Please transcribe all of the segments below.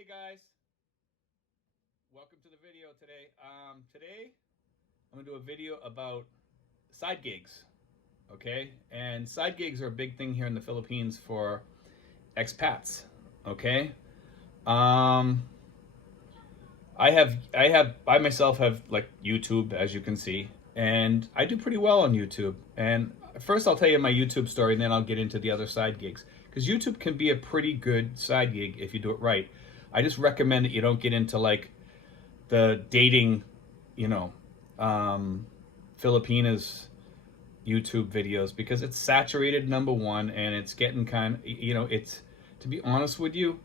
Hey guys, welcome to the video today. Today I'm gonna do a video about side gigs, okay? And side gigs are a big thing here in the Philippines for expats, okay? Um, I myself have like YouTube, as you can see, and I do pretty well on YouTube. And first I'll tell you my YouTube story, and then I'll get into the other side gigs because YouTube can be a pretty good side gig if you do it right. I just recommend that you don't get into like the dating, you know, Filipinas YouTube videos because it's saturated, number one, and it's getting it's, to be honest with you,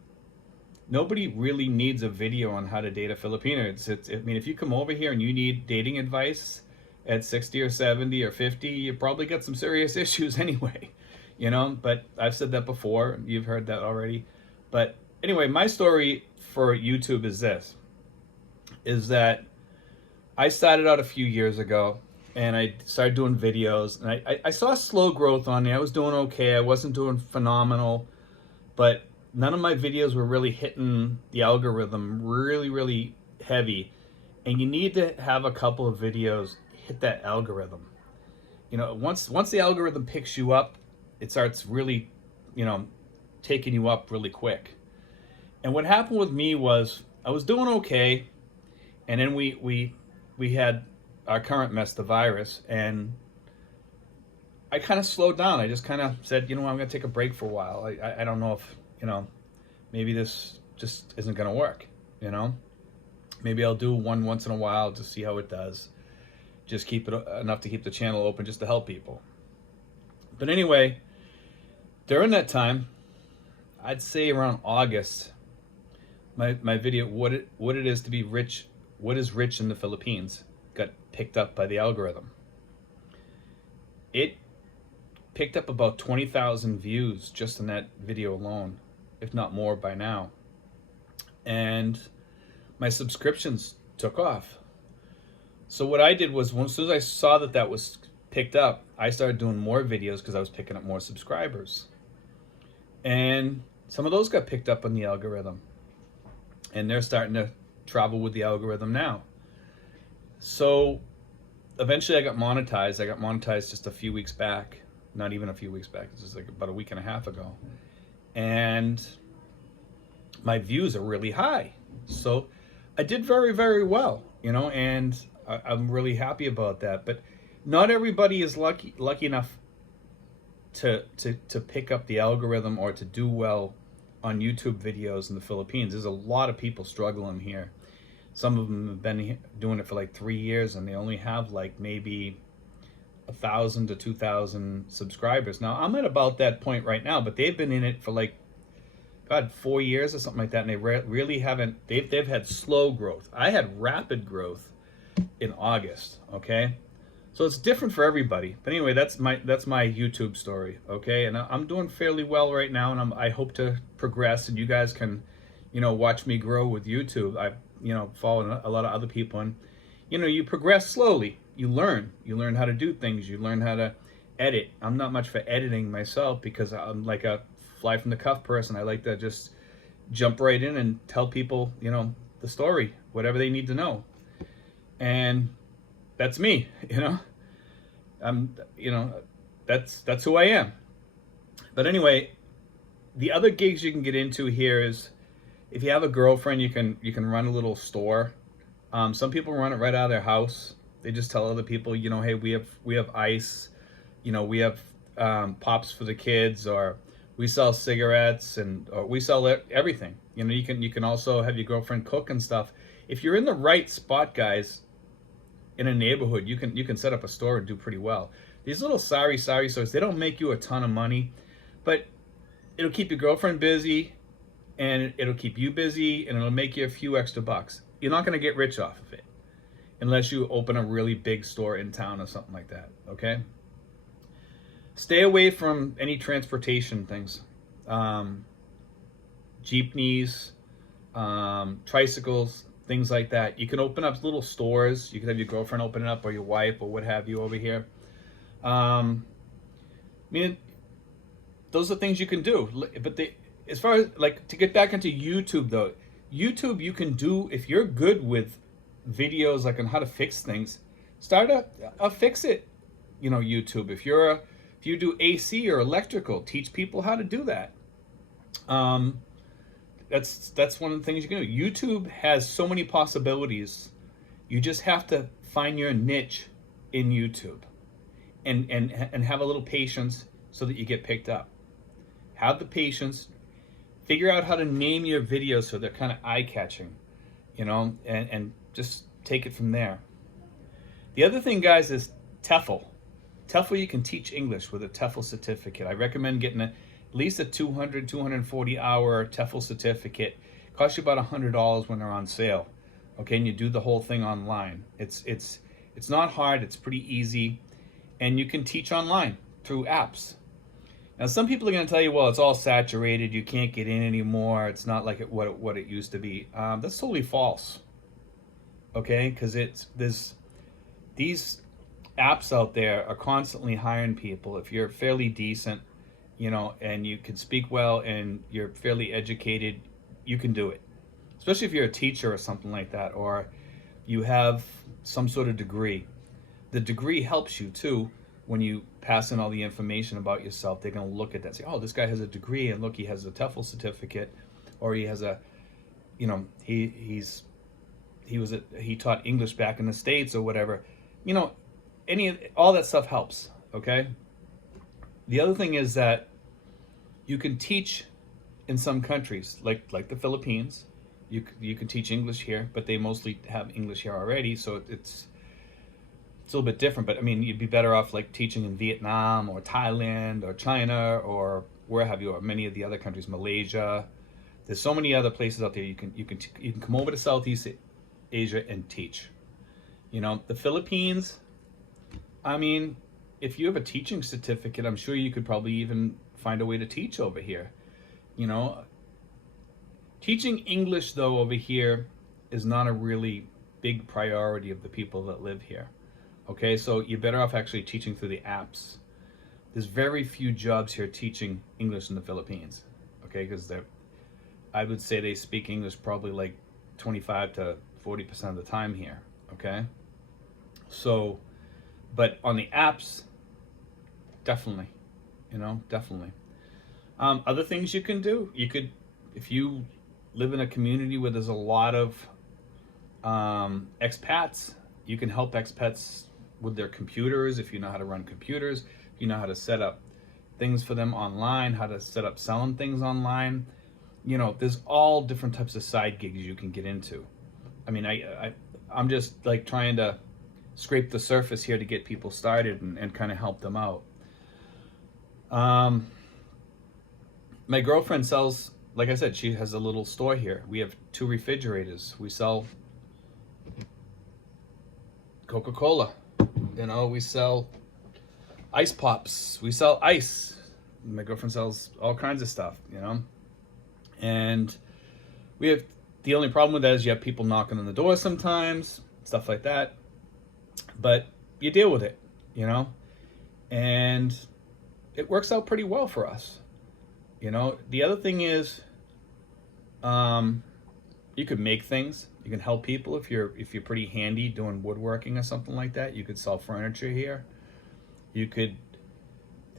nobody really needs a video on how to date a Filipino. I mean, if you come over here and you need dating advice at 60 or 70 or 50, you probably got some serious issues anyway, but I've said that before. You've heard that already. But anyway, my story for YouTube is that I started out a few years ago and I started doing videos, and I saw slow growth on there. I was doing okay. I wasn't doing phenomenal, but none of my videos were really hitting the algorithm really heavy. And you need to have a couple of videos hit that algorithm. Once the algorithm picks you up, it starts really, taking you up really quick. And what happened with me was I was doing okay, and then we had our current mess, the virus, and I kind of slowed down. I just kind of said, I'm going to take a break for a while. I don't know if, maybe this just isn't going to work, Maybe I'll do one once in a while to see how it does. Just keep it enough to keep the channel open just to help people. But anyway, during that time, I'd say around August, my video, what it is to be rich, what is rich in the Philippines, got picked up by the algorithm. It picked up about 20,000 views just in that video alone, if not more by now. And my subscriptions took off. So what I did was, as soon as I saw that was picked up, I started doing more videos because I was picking up more subscribers. And some of those got picked up on the algorithm. And they're starting to travel with the algorithm now. So eventually I got monetized. I got monetized just a few weeks back. Not even a few weeks back. It's just like about a week and a half ago. And my views are really high. So I did very well, and I'm really happy about that. But not everybody is lucky enough to pick up the algorithm or to do well on YouTube videos in the Philippines. There's a lot of people struggling here. Some of them have been doing it for like 3 years, and they only have like maybe 1,000 to 2,000 subscribers. Now I'm at about that point right now, but they've been in it for like, God, 4 years or something like that, and they really haven't. They've had slow growth. I had rapid growth in August. Okay, so it's different for everybody. But anyway, that's my YouTube story. Okay, and I'm doing fairly well right now, and I hope to progress, and you guys can, watch me grow with YouTube. I've followed a lot of other people, and you progress slowly. You learn how to do things. You learn how to edit. I'm not much for editing myself because I'm like a fly from the cuff person. I like to just jump right in and tell people, the story, whatever they need to know. And that's me, I'm, that's who I am. But anyway, the other gigs you can get into here is if you have a girlfriend, you can run a little store. Some people run it right out of their house. They just tell other people, hey, we have ice, we have pops for the kids, or we sell cigarettes, or we sell everything. You can also have your girlfriend cook and stuff. If you're in the right spot, guys, in a neighborhood, you can set up a store and do pretty well. These little sari stores, they don't make you a ton of money, but it'll keep your girlfriend busy, and it'll keep you busy, and it'll make you a few extra bucks. You're not going to get rich off of it unless you open a really big store in town or something like that. Okay, stay away from any transportation things, jeepneys, tricycles, things like that. You can open up little stores. You can have your girlfriend open it up, or your wife, or what have you over here. I mean, those are things you can do. But as far as like to get back into YouTube though, YouTube, you can do, if you're good with videos like on how to fix things, start a fix it, YouTube. If you do AC or electrical, teach people how to do that. Um, that's one of the things you can do. YouTube has so many possibilities. You just have to find your niche in YouTube, and have a little patience so that you get picked up. Have the patience. Figure out how to name your videos so they're kind of eye-catching, and just take it from there. The other thing, guys, is TEFL. TEFL, you can teach English with a TEFL certificate. I recommend getting at least a 240 hour TEFL certificate. It costs you about $100 when they're on sale. Okay, and you do the whole thing online. It's not hard, it's pretty easy, and you can teach online through apps. Now, some people are going to tell you, well, it's all saturated, you can't get in anymore, it's not like what it used to be. That's totally false. Okay, because there's these apps out there are constantly hiring people. If you're fairly decent, and you can speak well and you're fairly educated, you can do it. Especially if you're a teacher or something like that, or you have some sort of degree. The degree helps you too. When you pass in all the information about yourself, they're going to look at that and say, oh, this guy has a degree, and look, he has a TEFL certificate, or he has a, he taught English back in the States or whatever. All that stuff helps, okay? The other thing is that you can teach in some countries, like the Philippines. You can teach English here, but they mostly have English here already, so it's a little bit different. But I mean, you'd be better off like teaching in Vietnam or Thailand or China or where have you, or many of the other countries, Malaysia. There's so many other places out there you can come over to Southeast Asia and teach. The Philippines, I mean, if you have a teaching certificate, I'm sure you could probably even find a way to teach over here. Teaching English, though, over here is not a really big priority of the people that live here. Okay, so you're better off actually teaching through the apps. There's very few jobs here teaching English in the Philippines. Okay, because I would say they speak English probably like 25 to 40% of the time here. Okay, so, but on the apps, definitely, definitely. Other things you can do, if you live in a community where there's a lot of expats, you can help expats with their computers. If you know how to run computers, if you know how to set up things for them online, how to set up selling things online, there's all different types of side gigs you can get into. I mean, I'm just like trying to scrape the surface here to get people started and kind of help them out. My girlfriend sells, like I said, she has a little store here. We have 2 refrigerators. We sell Coca-Cola. We sell ice pops. We sell ice. My girlfriend sells all kinds of stuff, And we have, the only problem with that is you have people knocking on the door sometimes, stuff like that. But you deal with it, And it works out pretty well for us. The other thing is, you could make things. You can help people if you're pretty handy doing woodworking or something like that. You could sell furniture here. You could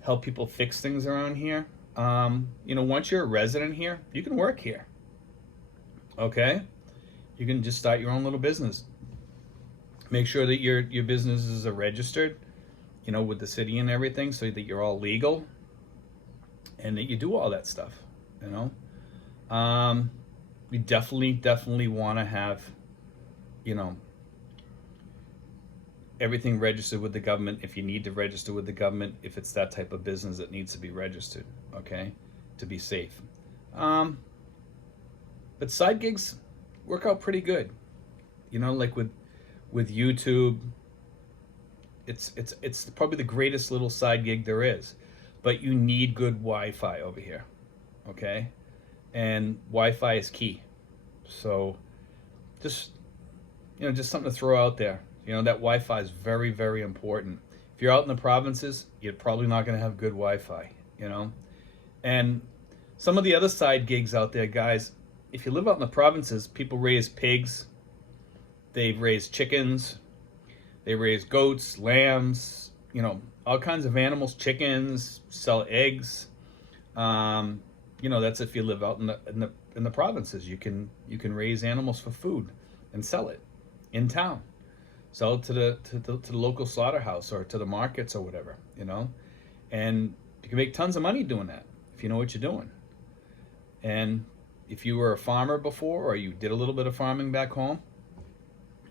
help people fix things around here. Once you're a resident here, you can work here. Okay, you can just start your own little business. Make sure that your businesses are registered, with the city and everything, so that you're all legal, and that you do all that stuff. We definitely want to have, everything registered with the government. If you need to register with the government, if it's that type of business that needs to be registered, okay, to be safe. But side gigs work out pretty good, like with YouTube. It's probably the greatest little side gig there is, but you need good Wi-Fi over here, okay? And Wi-Fi is key. So just something to throw out there. That Wi-Fi is very, very important. If you're out in the provinces, you're probably not going to have good Wi-Fi, And some of the other side gigs out there, guys, if you live out in the provinces, people raise pigs, they raise chickens, they raise goats, lambs, you know, all kinds of animals, chickens, sell eggs. You know, that's if you live out in the provinces. You can raise animals for food and sell it in town. Sell it to the local slaughterhouse or to the markets or whatever, you know. And you can make tons of money doing that if you know what you're doing. And if you were a farmer before, or you did a little bit of farming back home,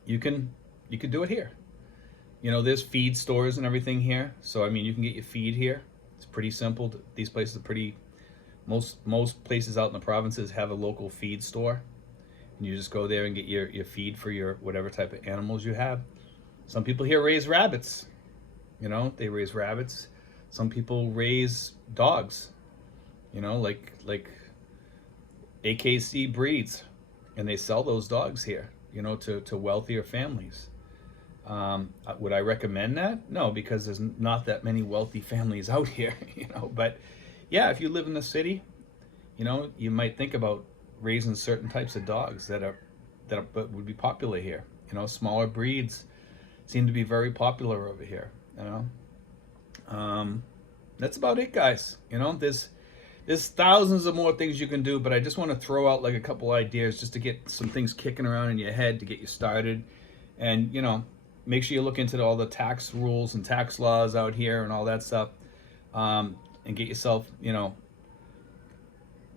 you can do it here. You know, there's feed stores and everything here. So I mean, you can get your feed here. It's pretty simple. These places are pretty. Most places out in the provinces have a local feed store, and you just go there and get your feed for your whatever type of animals you have. Some people here raise rabbits. You know, they raise rabbits. Some people raise dogs. You know, like AKC breeds, and they sell those dogs here, you know, to wealthier families. Would I recommend that? No, because there's not that many wealthy families out here, you know. But yeah, if you live in the city, you know, you might think about raising certain types of dogs that would be popular here. You know, smaller breeds seem to be very popular over here. You know, that's about it, guys. You know, there's thousands of more things you can do, but I just want to throw out like a couple ideas just to get some things kicking around in your head to get you started. And, you know, make sure you look into all the tax rules and tax laws out here and all that stuff, and get yourself, you know,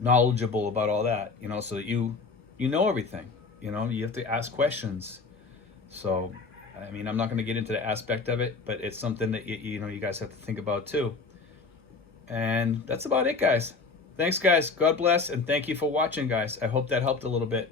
knowledgeable about all that, you know, so that you know everything. You know, you have to ask questions. So, I mean, I'm not going to get into the aspect of it, but it's something that you know, you guys have to think about too. And that's about it, guys. Thanks, guys. God bless, and thank you for watching, guys. I hope that helped a little bit.